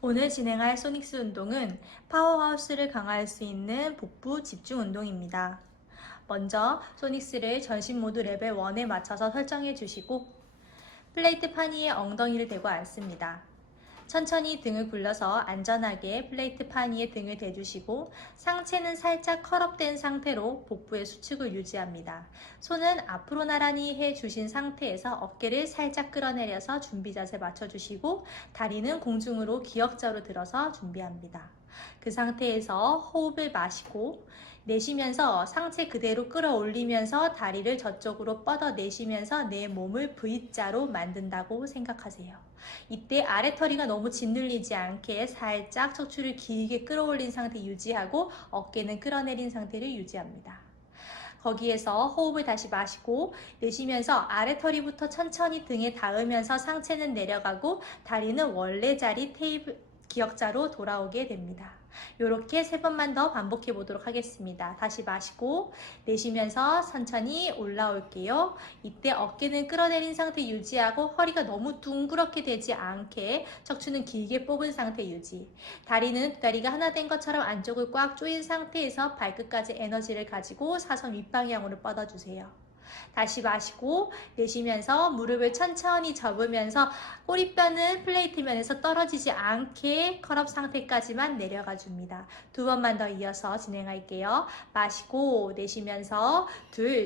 오늘 진행할 소닉스 운동은 파워하우스를 강화할 수 있는 복부 집중 운동입니다. 먼저 소닉스를 전신 모두 레벨 1에 맞춰서 설정해 주시고 플레이트 판 위에 엉덩이를 대고 앉습니다. 천천히 등을 굴려서 안전하게 플레이트 판 위에 등을 대주시고 상체는 살짝 컬업된 상태로 복부의 수축을 유지합니다. 손은 앞으로 나란히 해주신 상태에서 어깨를 살짝 끌어내려서 준비 자세 맞춰주시고 다리는 공중으로 기역자로 들어서 준비합니다. 그 상태에서 호흡을 마시고 내쉬면서 상체 그대로 끌어올리면서 다리를 저쪽으로 뻗어내시면서 내 몸을 V자로 만든다고 생각하세요. 이때 아래터리가 너무 짓눌리지 않게 살짝 척추를 길게 끌어올린 상태 유지하고 어깨는 끌어내린 상태를 유지합니다. 거기에서 호흡을 다시 마시고 내쉬면서 아래터리부터 천천히 등에 닿으면서 상체는 내려가고 다리는 원래 자리 테이블 기역자로 돌아오게 됩니다. 이렇게 3번만 더 반복해 보도록 하겠습니다. 다시 마시고 내쉬면서 천천히 올라올게요. 이때 어깨는 끌어내린 상태 유지하고 허리가 너무 둥그렇게 되지 않게 척추는 길게 뽑은 상태 유지. 다리는 두 다리가 하나 된 것처럼 안쪽을 꽉 조인 상태에서 발끝까지 에너지를 가지고 사선 윗방향으로 뻗어주세요. 다시 마시고 내쉬면서 무릎을 천천히 접으면서 꼬리뼈는 플레이트 면에서 떨어지지 않게 컬업 상태까지만 내려가 줍니다. 2번만 더 이어서 진행할게요. 마시고 내쉬면서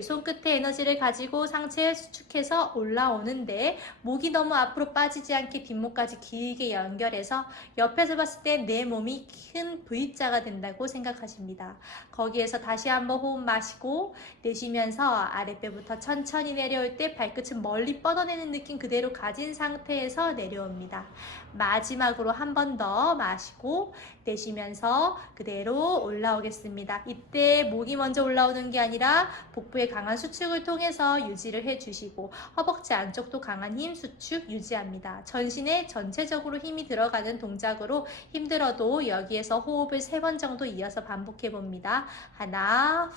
손끝에 에너지를 가지고 상체 수축해서 올라오는데 목이 너무 앞으로 빠지지 않게 뒷목까지 길게 연결해서 옆에서 봤을 때 내 몸이 큰 V자가 된다고 생각하십니다. 거기에서 다시 한번 호흡 마시고 내쉬면서 아랫배부터 천천히 내려올 때 발끝은 멀리 뻗어내는 느낌 그대로 가진 상태에서 내려옵니다. 마지막으로 한 번 더 마시고 내쉬면서 그대로 올라오겠습니다. 이때 목이 먼저 올라오는 게 아니라 복부의 강한 수축을 통해서 유지를 해주시고 허벅지 안쪽도 강한 힘 수축 유지합니다. 전신에 전체적으로 힘이 들어가는 동작으로 힘들어도 여기에서 호흡을 3번 정도 이어서 반복해 봅니다. 하나,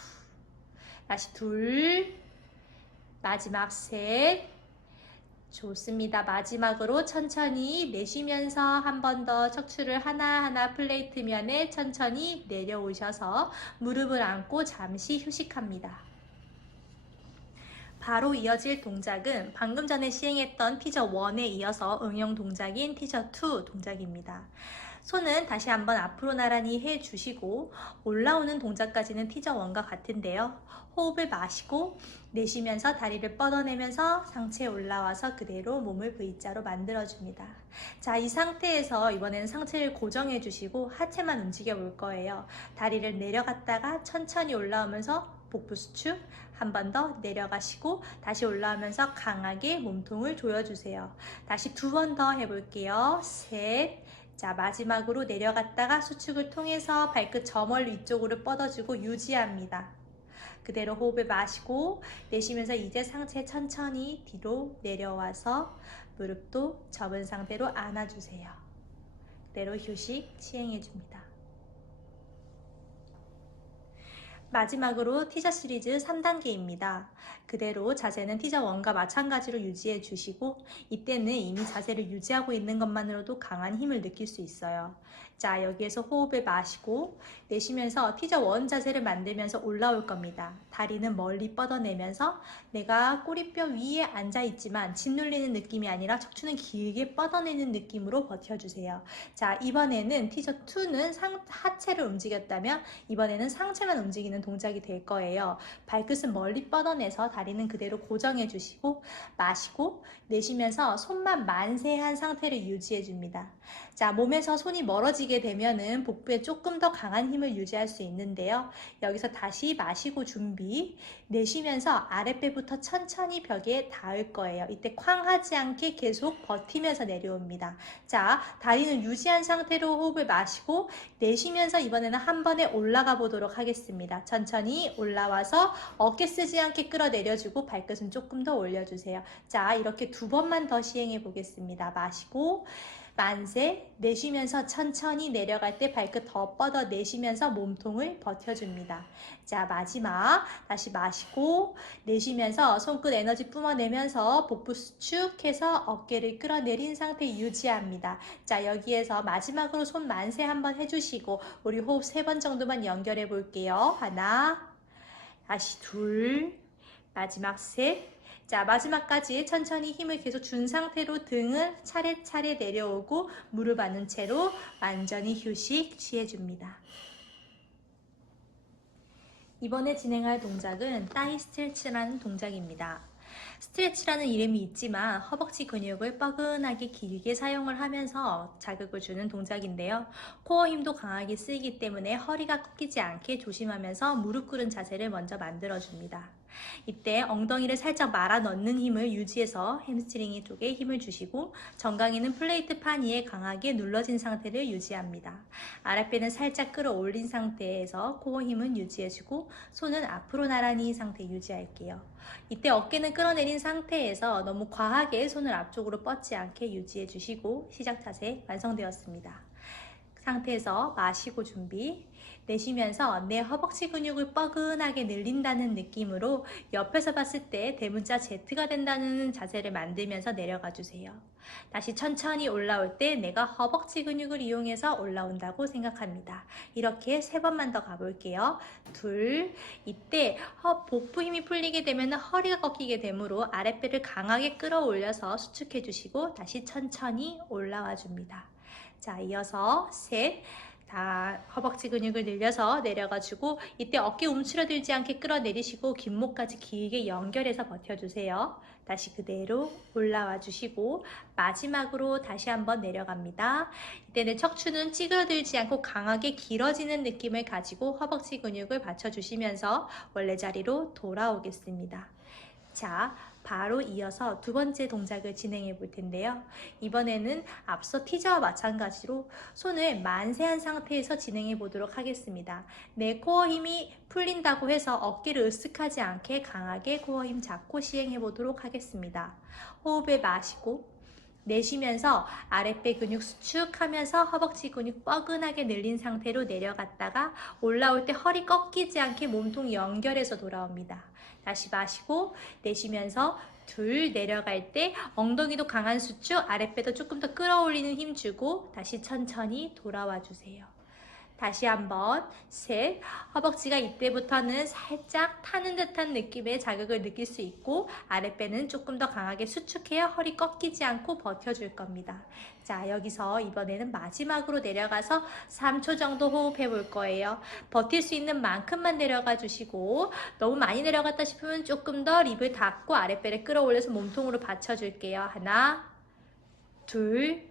다시 둘, 마지막 셋. 좋습니다. 마지막으로 천천히 내쉬면서 한 번 더 척추를 하나하나 플레이트 면에 천천히 내려오셔서 무릎을 안고 잠시 휴식합니다. 바로 이어질 동작은 방금 전에 시행했던 티저 1에 이어서 응용 동작인 티저 2 동작입니다. 손은 다시 한번 앞으로 나란히 해주시고 올라오는 동작까지는 티저 1과 같은데요. 호흡을 마시고 내쉬면서 다리를 뻗어내면서 상체에 올라와서 그대로 몸을 V자로 만들어줍니다. 자, 이 상태에서 이번에는 상체를 고정해 주시고 하체만 움직여 볼 거예요. 다리를 내려갔다가 천천히 올라오면서 복부 수축, 한 번 더 내려가시고 다시 올라오면서 강하게 몸통을 조여주세요. 다시 2번 더 해볼게요. 셋. 자, 마지막으로 내려갔다가 수축을 통해서 발끝 저 멀리 위쪽으로 뻗어주고 유지합니다. 그대로 호흡을 마시고 내쉬면서 이제 상체 천천히 뒤로 내려와서 무릎도 접은 상태로 안아주세요. 그대로 휴식 시행해줍니다. 마지막으로 티저 시리즈 3단계입니다. 그대로 자세는 티저 1과 마찬가지로 유지해 주시고 이때는 이미 자세를 유지하고 있는 것만으로도 강한 힘을 느낄 수 있어요. 자, 여기에서 호흡을 마시고 내쉬면서 티저 1 자세를 만들면서 올라올 겁니다. 다리는 멀리 뻗어내면서 내가 꼬리뼈 위에 앉아 있지만 짓눌리는 느낌이 아니라 척추는 길게 뻗어내는 느낌으로 버텨주세요. 자, 이번에는 티저 2는 하체를 움직였다면 이번에는 상체만 움직이는 동작이 될 거예요. 발끝은 멀리 뻗어내서 다리는 그대로 고정해 주시고 마시고 내쉬면서 손만 만세한 상태를 유지해 줍니다. 자, 몸에서 손이 멀어지게 되면은 복부에 조금 더 강한 힘을 유지할 수 있는데요. 여기서 다시 마시고 준비, 내쉬면서 아랫배부터 천천히 벽에 닿을 거예요. 이때 쾅 하지 않게 계속 버티면서 내려옵니다. 자, 다리는 유지한 상태로 호흡을 마시고 내쉬면서 이번에는 한 번에 올라가 보도록 하겠습니다. 천천히 올라와서 어깨 쓰지 않게 끌어내려주고 발끝은 조금 더 올려주세요. 자, 이렇게 2번만 더 시행해 보겠습니다. 마시고 만세. 내쉬면서 천천히 내려갈 때 발끝 더 뻗어 내쉬면서 몸통을 버텨줍니다. 자, 마지막. 다시 마시고 내쉬면서 손끝 에너지 뿜어내면서 복부 수축해서 어깨를 끌어내린 상태 유지합니다. 자, 여기에서 마지막으로 손 만세 한번 해주시고 우리 호흡 3번 정도만 연결해 볼게요. 하나, 다시 둘, 마지막 셋. 자, 마지막까지 천천히 힘을 계속 준 상태로 등을 차례차례 내려오고 무릎 앉은 채로 완전히 휴식 취해줍니다. 이번에 진행할 동작은 타이 스트레치라는 동작입니다. 스트레치라는 이름이 있지만 허벅지 근육을 뻐근하게 길게 사용을 하면서 자극을 주는 동작인데요. 코어 힘도 강하게 쓰이기 때문에 허리가 꺾이지 않게 조심하면서 무릎 꿇은 자세를 먼저 만들어줍니다. 이때 엉덩이를 살짝 말아 넣는 힘을 유지해서 햄스트링 쪽에 힘을 주시고 정강이는 플레이트 판 위에 강하게 눌러진 상태를 유지합니다. 아랫배는 살짝 끌어올린 상태에서 코어 힘은 유지해주고 손은 앞으로 나란히 상태 유지할게요. 이때 어깨는 끌어내린 상태에서 너무 과하게 손을 앞쪽으로 뻗지 않게 유지해 주시고 시작 자세 완성되었습니다. 상태에서 마시고 준비. 내쉬면서 내 허벅지 근육을 뻐근하게 늘린다는 느낌으로 옆에서 봤을 때 대문자 Z가 된다는 자세를 만들면서 내려가 주세요. 다시 천천히 올라올 때 내가 허벅지 근육을 이용해서 올라온다고 생각합니다. 이렇게 3번만 더 가볼게요. 둘, 이때 복부 힘이 풀리게 되면 허리가 꺾이게 되므로 아랫배를 강하게 끌어올려서 수축해 주시고 다시 천천히 올라와 줍니다. 자, 이어서 셋. 다 허벅지 근육을 늘려서 내려가지고 이때 어깨 움츠러들지 않게 끌어내리시고 뒷목까지 길게 연결해서 버텨주세요. 다시 그대로 올라와 주시고 마지막으로 다시 한번 내려갑니다. 이때는 척추는 찌그러들지 않고 강하게 길어지는 느낌을 가지고 허벅지 근육을 받쳐주시면서 원래 자리로 돌아오겠습니다. 자, 바로 이어서 2번째 동작을 진행해 볼 텐데요. 이번에는 앞서 티저와 마찬가지로 손을 만세한 상태에서 진행해 보도록 하겠습니다. 내 코어 힘이 풀린다고 해서 어깨를 으쓱하지 않게 강하게 코어 힘 잡고 시행해 보도록 하겠습니다. 호흡을 마시고 내쉬면서 아랫배 근육 수축하면서 허벅지 근육 뻐근하게 늘린 상태로 내려갔다가 올라올 때 허리 꺾이지 않게 몸통 연결해서 돌아옵니다. 다시 마시고 내쉬면서 둘 내려갈 때 엉덩이도 강한 수축, 아랫배도 조금 더 끌어올리는 힘 주고 다시 천천히 돌아와 주세요. 다시 한번 셋. 허벅지가 이때부터는 살짝 타는 듯한 느낌의 자극을 느낄 수 있고 아랫배는 조금 더 강하게 수축해야 허리 꺾이지 않고 버텨줄 겁니다. 자, 여기서 이번에는 마지막으로 내려가서 3초 정도 호흡해 볼 거예요. 버틸 수 있는 만큼만 내려가 주시고 너무 많이 내려갔다 싶으면 조금 더 립을 닫고 아랫배를 끌어올려서 몸통으로 받쳐줄게요. 하나, 둘,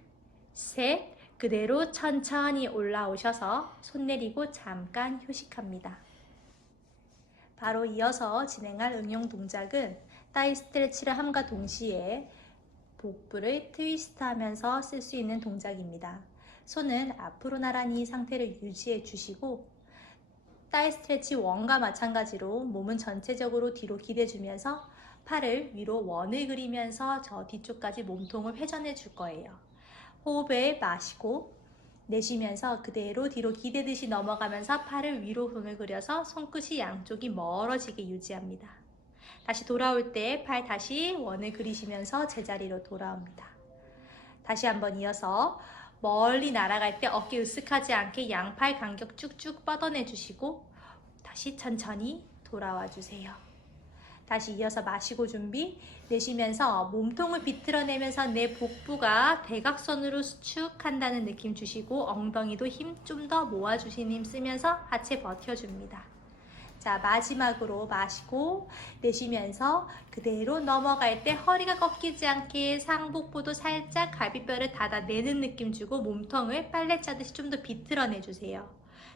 셋. 그대로 천천히 올라오셔서 손 내리고 잠깐 휴식합니다. 바로 이어서 진행할 응용 동작은 타이 스트레치를 함과 동시에 복부를 트위스트 하면서 쓸 수 있는 동작입니다. 손은 앞으로 나란히 상태를 유지해 주시고 타이 스트레치 원과 마찬가지로 몸은 전체적으로 뒤로 기대주면서 팔을 위로 원을 그리면서 저 뒤쪽까지 몸통을 회전해 줄 거예요. 호흡을 마시고 내쉬면서 그대로 뒤로 기대듯이 넘어가면서 팔을 위로 손을 그려서 손끝이 양쪽이 멀어지게 유지합니다. 다시 돌아올 때 팔 다시 원을 그리시면서 제자리로 돌아옵니다. 다시 한번 이어서 멀리 날아갈 때 어깨 으쓱하지 않게 양팔 간격 쭉쭉 뻗어내 주시고 다시 천천히 돌아와 주세요. 다시 이어서 마시고 준비. 내쉬면서 몸통을 비틀어내면서 내 복부가 대각선으로 수축한다는 느낌 주시고 엉덩이도 힘 좀 더 모아주시는 힘 쓰면서 하체 버텨줍니다. 자, 마지막으로 마시고 내쉬면서 그대로 넘어갈 때 허리가 꺾이지 않게 상복부도 살짝 갈비뼈를 닫아내는 느낌 주고 몸통을 빨래 짜듯이 좀 더 비틀어내 주세요.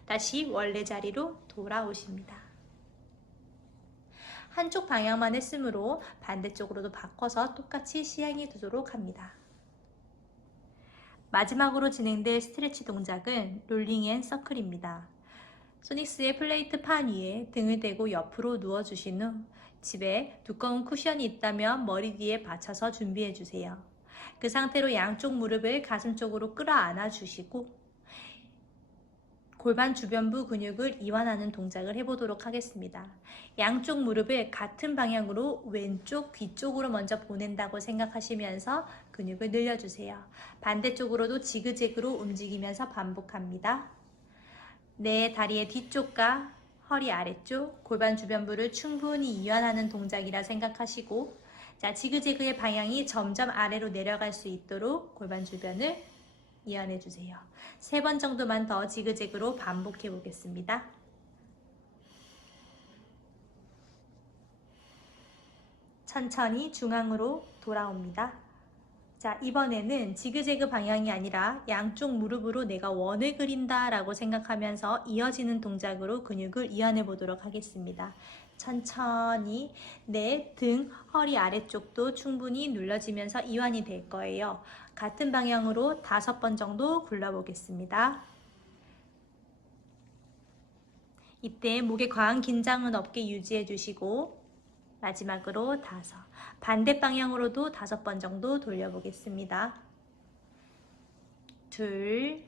다시 원래 자리로 돌아오십니다. 한쪽 방향만 했으므로 반대쪽으로도 바꿔서 똑같이 시행해 두도록 합니다. 마지막으로 진행될 스트레치 동작은 롤링 앤 서클입니다. 소닉스의 플레이트 판 위에 등을 대고 옆으로 누워주신 후 집에 두꺼운 쿠션이 있다면 머리 뒤에 받쳐서 준비해 주세요. 그 상태로 양쪽 무릎을 가슴 쪽으로 끌어안아 주시고 골반 주변부 근육을 이완하는 동작을 해보도록 하겠습니다. 양쪽 무릎을 같은 방향으로 왼쪽 귀 쪽으로 먼저 보낸다고 생각하시면서 근육을 늘려주세요. 반대쪽으로도 지그재그로 움직이면서 반복합니다. 내 다리의 뒤쪽과 허리 아래쪽, 골반 주변부를 충분히 이완하는 동작이라 생각하시고, 자, 지그재그의 방향이 점점 아래로 내려갈 수 있도록 골반 주변을 이완해 주세요. 3번 정도만 더 지그재그로 반복해 보겠습니다. 천천히 중앙으로 돌아옵니다. 자, 이번에는 지그재그 방향이 아니라 양쪽 무릎으로 내가 원을 그린다 라고 생각하면서 이어지는 동작으로 근육을 이완해 보도록 하겠습니다. 천천히 내 등, 허리 아래쪽도 충분히 눌러지면서 이완이 될 거예요. 같은 방향으로 5번 정도 굴러보겠습니다. 이때 목에 과한 긴장은 없게 유지해 주시고 마지막으로 5. 반대 방향으로도 5번 정도 돌려보겠습니다. 2.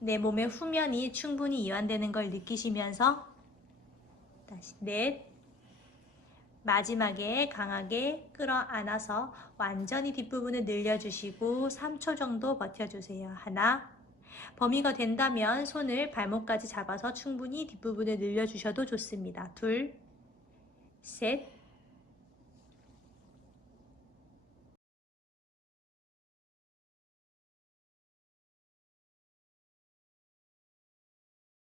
내 몸의 후면이 충분히 이완되는 걸 느끼시면서 다시 4. 마지막에 강하게 끌어안아서 완전히 뒷부분을 늘려주시고 3초 정도 버텨주세요. 1. 범위가 된다면 손을 발목까지 잡아서 충분히 뒷부분을 늘려주셔도 좋습니다. 2, 셋,